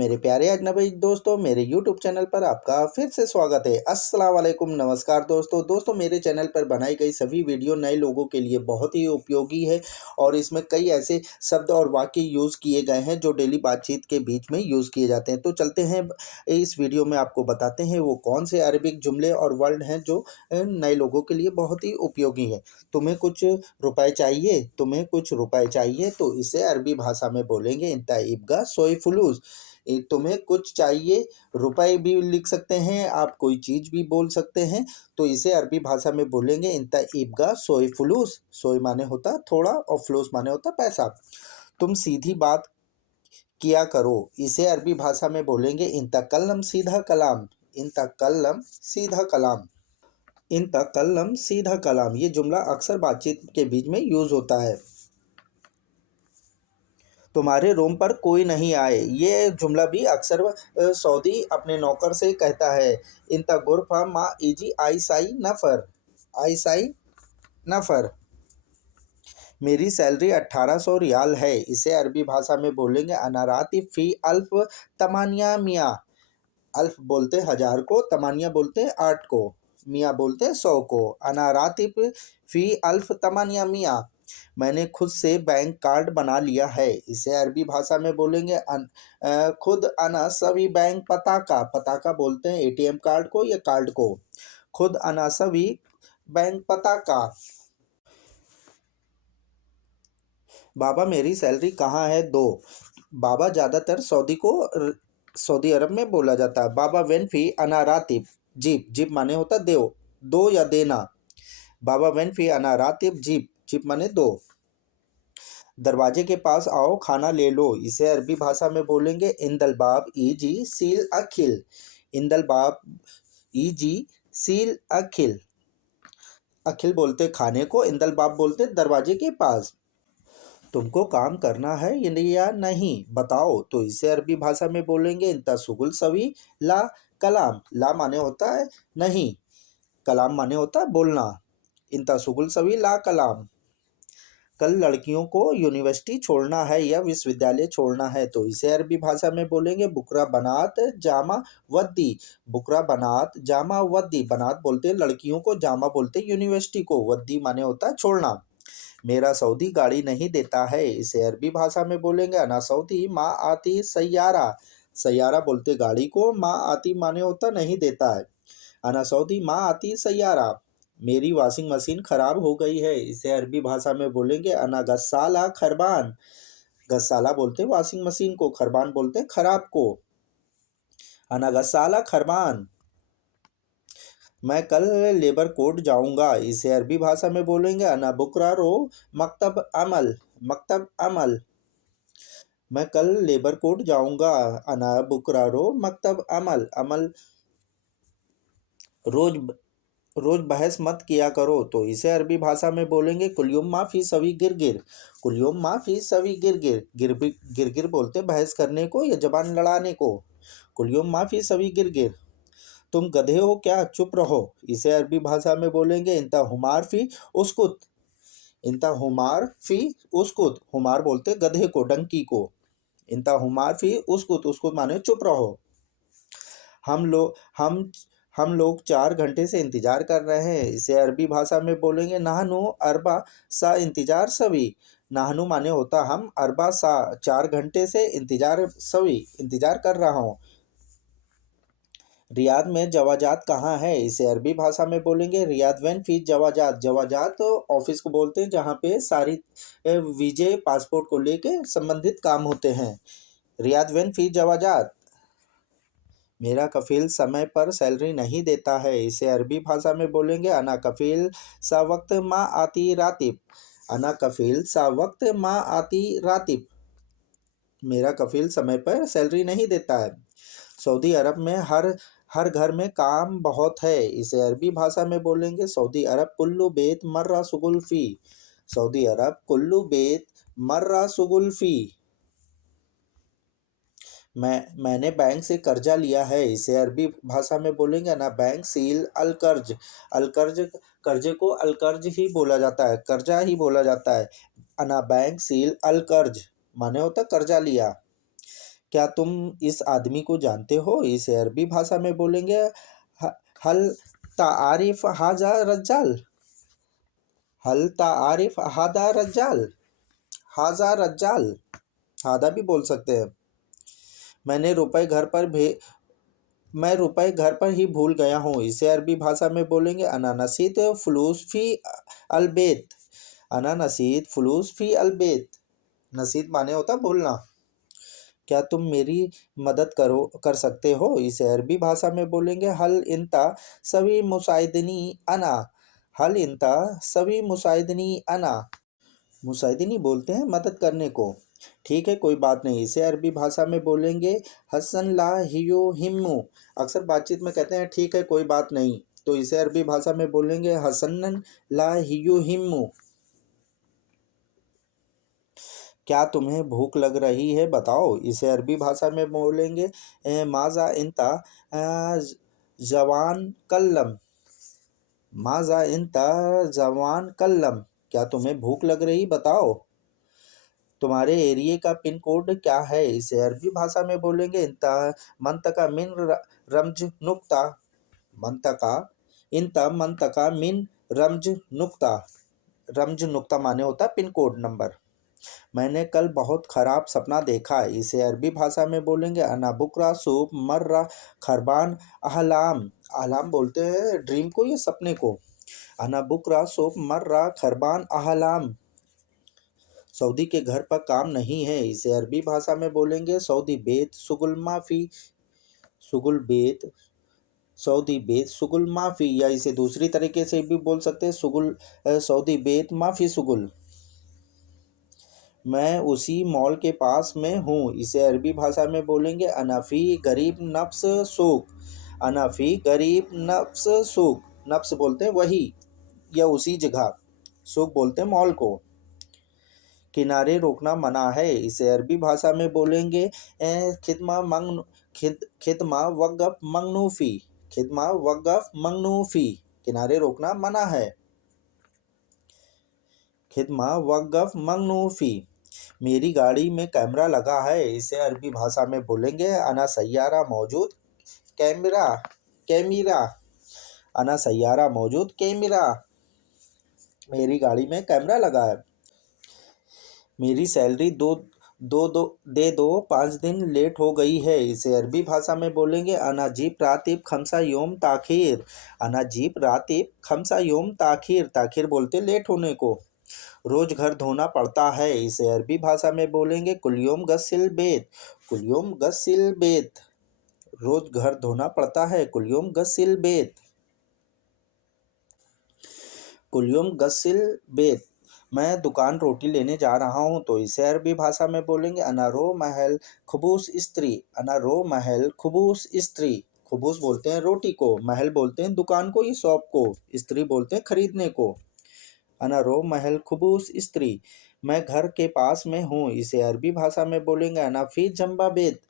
मेरे प्यारे अजनबी दोस्तों, मेरे यूट्यूब चैनल पर आपका फिर से स्वागत है। अस्सलाम वालेकुम, नमस्कार दोस्तों। मेरे चैनल पर बनाई गई सभी वीडियो नए लोगों के लिए बहुत ही उपयोगी है और इसमें कई ऐसे शब्द और वाक्य यूज़ किए गए हैं जो डेली बातचीत के बीच में यूज़ किए जाते हैं। तो चलते हैं, इस वीडियो में आपको बताते हैं वो कौन से अरबिक जुमले और वर्ड हैं जो नए लोगों के लिए बहुत ही उपयोगी है। तुम्हें कुछ रुपए चाहिए तो इसे अरबी भाषा में बोलेंगे इंता इब्गा सोई फुलूस। तुम्हें कुछ चाहिए, रुपए भी लिख सकते हैं आप, कोई चीज़ भी बोल सकते हैं। तो इसे अरबी भाषा में बोलेंगे इंता इब्गा सोई फुलूस। सोई माने होता थोड़ा और फ्लूस माने होता पैसा। तुम सीधी बात किया करो, इसे अरबी भाषा में बोलेंगे इंता कल्लम सीधा कलाम। इंता कल्लम सीधा कलाम। इंता कल्लम सीधा कलाम, ये जुमला अक्सर बातचीत के बीच में यूज़ होता है। तुम्हारे रूम पर कोई नहीं आए, ये जुमला भी अक्सर सऊदी अपने नौकर से कहता है। इंता गुरफा मा इजी आईसाई नफ़र। आईसाई नफ़र। मेरी सैलरी 1800 रियाल है, इसे अरबी भाषा में बोलेंगे अनाराती फ़ी अल्फ तमानिया मिया। अल्फ बोलते हज़ार को, तमानिया बोलते 8 को, मिया बोलते 100 को। अनारातिब फ़ी अल्फ तमानिया मिया। मैंने खुद से बैंक कार्ड बना लिया है, इसे अरबी भाषा में बोलेंगे खुद अना सभी बैंक पताका। पताका बोलते हैं एटीएम कार्ड को या कार्ड को। खुद अना सभी बैंक पताका। बाबा मेरी सैलरी कहाँ है, दो। बाबा ज़्यादातर सऊदी अरब में बोला जाता है। बाबा वेन फी अना रातिब जीप। जीप माने होता देव, दो या देना। बाबा वेन फी अना रातिब जीप। जीप माने दो। दरवाजे के पास आओ, खाना ले लो, इसे अरबी भाषा में बोलेंगे इंदल बाब ईजी सील अखिल। इंदल बाब ईजी सील अखिल। अखिल बोलते खाने को, इंदल बाब बोलते दरवाजे के पास। तुमको काम करना है या नहीं बताओ, तो इसे अरबी भाषा में बोलेंगे इंता सुगुल सवी ला कलाम। ला माने होता है नहीं, कलाम माने होता है बोलना। इंता सुगुल सवी ला कलाम। कल लड़कियों को यूनिवर्सिटी छोड़ना है या विश्वविद्यालय छोड़ना है, तो इसे अरबी भाषा में बोलेंगे बुकरा बनात जामा वद्दी। बुकरा बनात जामा वद्दी। बनात बोलते लड़कियों को, जामा बोलते यूनिवर्सिटी को, वद्दी माने होता है छोड़ना। मेरा सऊदी गाड़ी नहीं देता है, इसे अरबी भाषा में बोलेंगे अना सऊदी माँ आती सैयारा। सैयारा बोलते गाड़ी को, माँ आती माने होता नहीं देता है। अना सऊदी माँ आती सैयारा। मेरी वॉशिंग मशीन खराब हो गई है, इसे अरबी भाषा में बोलेंगे अना गस्साला खरबान। गस्साला बोलते वॉशिंग मशीन को, खरबान बोलते खराब को। अना गस्साला खरबान। मैं कल लेबर कोर्ट जाऊंगा, इसे अरबी भाषा में बोलेंगे अना बुकरा रो मकतब अमल। मकतब अमल। मैं कल लेबर कोर्ट जाऊंगा, अना बुकरा रो मकतब अमल। अमल रोज रोज बहस मत किया करो, तो इसे अरबी भाषा में बोलेंगे कुलयुम माफ़ी सवी गिरगिर। कुलयुम माफ़ी सवी गिरगिर। गिरगिर बोलते बहस करने को या जबान लड़ाने को। कुलयुम माफ़ी सवी गिरगिर। तुम गधे हो क्या, चुप रहो, इसे अरबी भाषा में बोलेंगे इंता हुमार फी उस्कुत। इंता हुमार फी उस्कुत। हुमार बोलते गधे को, डंकी को। इंता हुमार फी उस्कुत। उस्कुत माने चुप रहो। हम लोग हम हम लोग 4 घंटे से इंतजार कर रहे हैं, इसे अरबी भाषा में बोलेंगे नाहनु अरबा सा इंतजार सवी। नाहनु माने होता हम, अरबा सा 4 घंटे से, इंतजार सवी इंतजार कर रहा हूँ। रियाद में जवाजात कहाँ है, इसे अरबी भाषा में बोलेंगे रियाद वेन फी जवाजात। जवाजात तो ऑफिस को बोलते हैं जहाँ पे सारी वीजे पासपोर्ट को लेके संबंधित काम होते हैं। रियाद वेन फी जवाजात। मेरा कफ़ील समय पर सैलरी नहीं देता है, इसे अरबी भाषा में बोलेंगे अना कफ़ील सा वक्त माँ आती रातिब। अना कफ़ील सा वक्त माँ आती रातिब। मेरा कफ़ील समय पर सैलरी नहीं देता है। सऊदी अरब में हर हर घर में काम बहुत है, इसे अरबी भाषा में बोलेंगे सऊदी अरब कुल्लू बेत मर्रा सुगुल्फ़ी। सऊदी अरब कुल्लू बेत मर्रा सुगुल्फ़ी। मैंने बैंक से कर्जा लिया है, इसे अरबी भाषा में बोलेंगे ना बैंक सील अल कर्ज। अल कर्ज, कर्जे को अल कर्ज ही बोला जाता है, कर्जा ही बोला जाता है। अना बैंक सील अल कर्ज माने होता कर्जा लिया। क्या तुम इस आदमी को जानते हो? इसे अरबी भाषा में बोलेंगे ह- हल तारिफ हाजा रज्जाल। हल तारिफ हादा रज्जाल, हाजा रज्जाल, हादा भी बोल सकते हैं। मैंने रुपए घर पर भे मैं रुपए घर पर ही भूल गया हूँ। इसे अरबी भाषा में बोलेंगे अना नसीत फलूस फी अलबेत। अना नसीत फलूस फी अलबेत। नसीत माने होता भूलना। क्या तुम मेरी मदद कर सकते हो? इसे अरबी भाषा में बोलेंगे हल इंता सभी मुसाइदनी अना। हल इंता सभी मुसाइदनी अना। मुसाइदनी बोलते हैं मदद करने को। ठीक है, कोई बात नहीं। इसे अरबी भाषा में बोलेंगे हसन ला हियो हिम्मू। अक्सर बातचीत में कहते हैं ठीक है कोई बात नहीं, तो इसे अरबी भाषा में बोलेंगे हसन ला हियो हिम्मू। क्या तुम्हें भूख लग रही है बताओ? इसे अरबी भाषा में बोलेंगे माजा इंता जवान कल्लम। माजा इंता जवान कल्लम। क्या तुम्हें भूख लग रही बताओ? तुम्हारे एरिया का पिन कोड क्या है? इसे अरबी भाषा में बोलेंगे इंता मंतका मिन रमज नुक्ता। मंतका इंता मंतका मिन रमज नुक्ता। रमज नुक्ता माने होता पिन कोड नंबर। मैंने कल बहुत खराब सपना देखा। इसे अरबी भाषा में बोलेंगे अना बुकरा सूप मर्रा खरबान अहलाम। अहलाम बोलते हैं ड्रीम को या सपने को। अना बुकरा सूप मर्रा खरबान अहलाम। सऊदी के घर पर काम नहीं है। इसे अरबी भाषा में बोलेंगे सऊदी बेत सुगुल माफ़ी। सुगुल बेत सऊदी बेत सुगुल माफ़ी, या इसे दूसरी तरीके से भी बोल सकते हैं सुगुल सऊदी बेत माफ़ी सुगुल। मैं उसी मॉल के पास में हूँ। इसे अरबी भाषा में बोलेंगे अनाफ़ी गरीब नफ्स सूक। अनाफ़ी गरीब नफ्स सूक। नफ्स बोलते हैं वही या उसी जगह, सूक बोलते हैं मॉल को। किनारे रोकना मना है। इसे अरबी भाषा में बोलेंगे खिदमा मंग खिदमा वक़्फ़ मंगनूफ़ी। खिदमा वक़्फ़ मंगनूफ़ी। किनारे रोकना मना है। खिदमा वक़्फ़ मंगनूफ़ी। मेरी गाड़ी में कैमरा लगा है। इसे अरबी भाषा में बोलेंगे अना सैयारा मौजूद कैमरा। कैमरा अना सैयारा मौजूद कैमरा। मेरी गाड़ी में कैमरा लगा है। मेरी सैलरी दो दो दो दे दो 5 दिन लेट हो गई है। इसे अरबी भाषा में बोलेंगे अना जीप रातिब खमसा योम ताखिर। अना जीप रातिब खमसा योम ताखिर। ताखिर बोलते लेट होने को। रोज घर धोना पड़ता है। इसे अरबी भाषा में बोलेंगे कुलयोम गस्सिल बेत। कुलयोम गस्सिल बेत। रोज घर धोना पड़ता है। कुलयोम गस्सिल बेत। कुलयुम गस्सिल बेत। मैं दुकान रोटी लेने जा रहा हूँ, तो इसे अरबी भाषा में बोलेंगे अनारो महल खबूस स्त्री। अनारो महल खबूस स्त्री। खबूस बोलते हैं रोटी को, महल बोलते हैं दुकान को या शॉप को, स्त्री बोलते हैं खरीदने को। अनारो महल खबूस स्त्री। मैं घर के पास में हूँ। इसे अरबी भाषा में बोलेंगे अनाफी जम्बा बेत।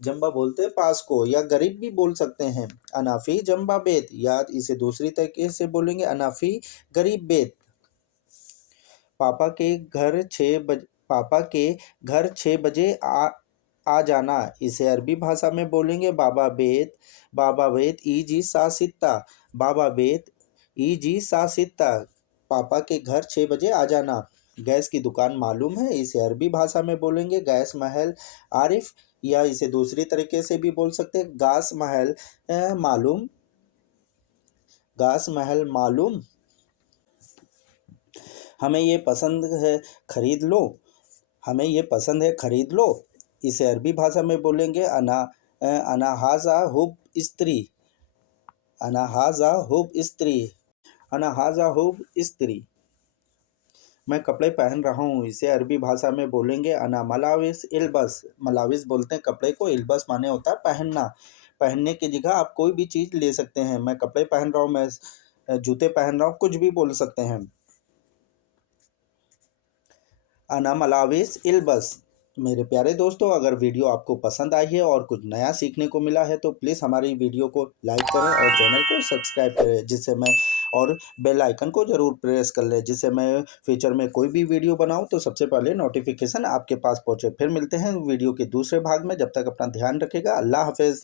जम्बा बोलते हैं पास को या गरीब भी बोल सकते हैं। अनाफी जम्बा बेत, या इसे दूसरी तरीके से बोलेंगे अनाफी गरीब बेत। पापा के घर 6 बजे पापा के घर 6 बजे आ जाना। इसे अरबी भाषा में बोलेंगे बाबा बेत। बाबा बेत ईजी सा सित्ता। बाबा बेत ईजी सा सित्ता। पापा के घर 6 बजे आ जाना। गैस की दुकान मालूम है। इसे अरबी भाषा में बोलेंगे गैस महल आरिफ, या इसे दूसरी तरीके से भी बोल सकते हैं गास महल मालूम। गास महल मालूम। हमें ये पसंद है खरीद लो। हमें ये पसंद है खरीद लो। इसे अरबी भाषा में बोलेंगे अनाहाजा हुब स्त्री। अनाहाजा हुब स्त्री। अनाहाजा हुब स्त्री। मैं कपड़े पहन रहा हूँ। इसे अरबी भाषा में बोलेंगे अना मलाविस इल्बस। मलाविस बोलते हैं कपड़े को, इल्बस माने होता है पहनना। पहनने की जगह आप कोई भी चीज़ ले सकते हैं। मैं कपड़े पहन रहा हूँ, मैं जूते पहन रहा हूँ, कुछ भी बोल सकते हैं। अना मलाविस इल्बस। मेरे प्यारे दोस्तों, अगर वीडियो आपको पसंद आई है और कुछ नया सीखने को मिला है तो प्लीज़ हमारी वीडियो को लाइक करें और चैनल को सब्सक्राइब करें, जिससे मैं और बेल आइकन को ज़रूर प्रेस कर लें, जिससे मैं फ्यूचर में कोई भी वीडियो बनाऊं तो सबसे पहले नोटिफिकेशन आपके पास पहुंचे। फिर मिलते हैं वीडियो के दूसरे भाग में। जब तक अपना ध्यान रखिएगा। अल्लाह हाफ़िज़।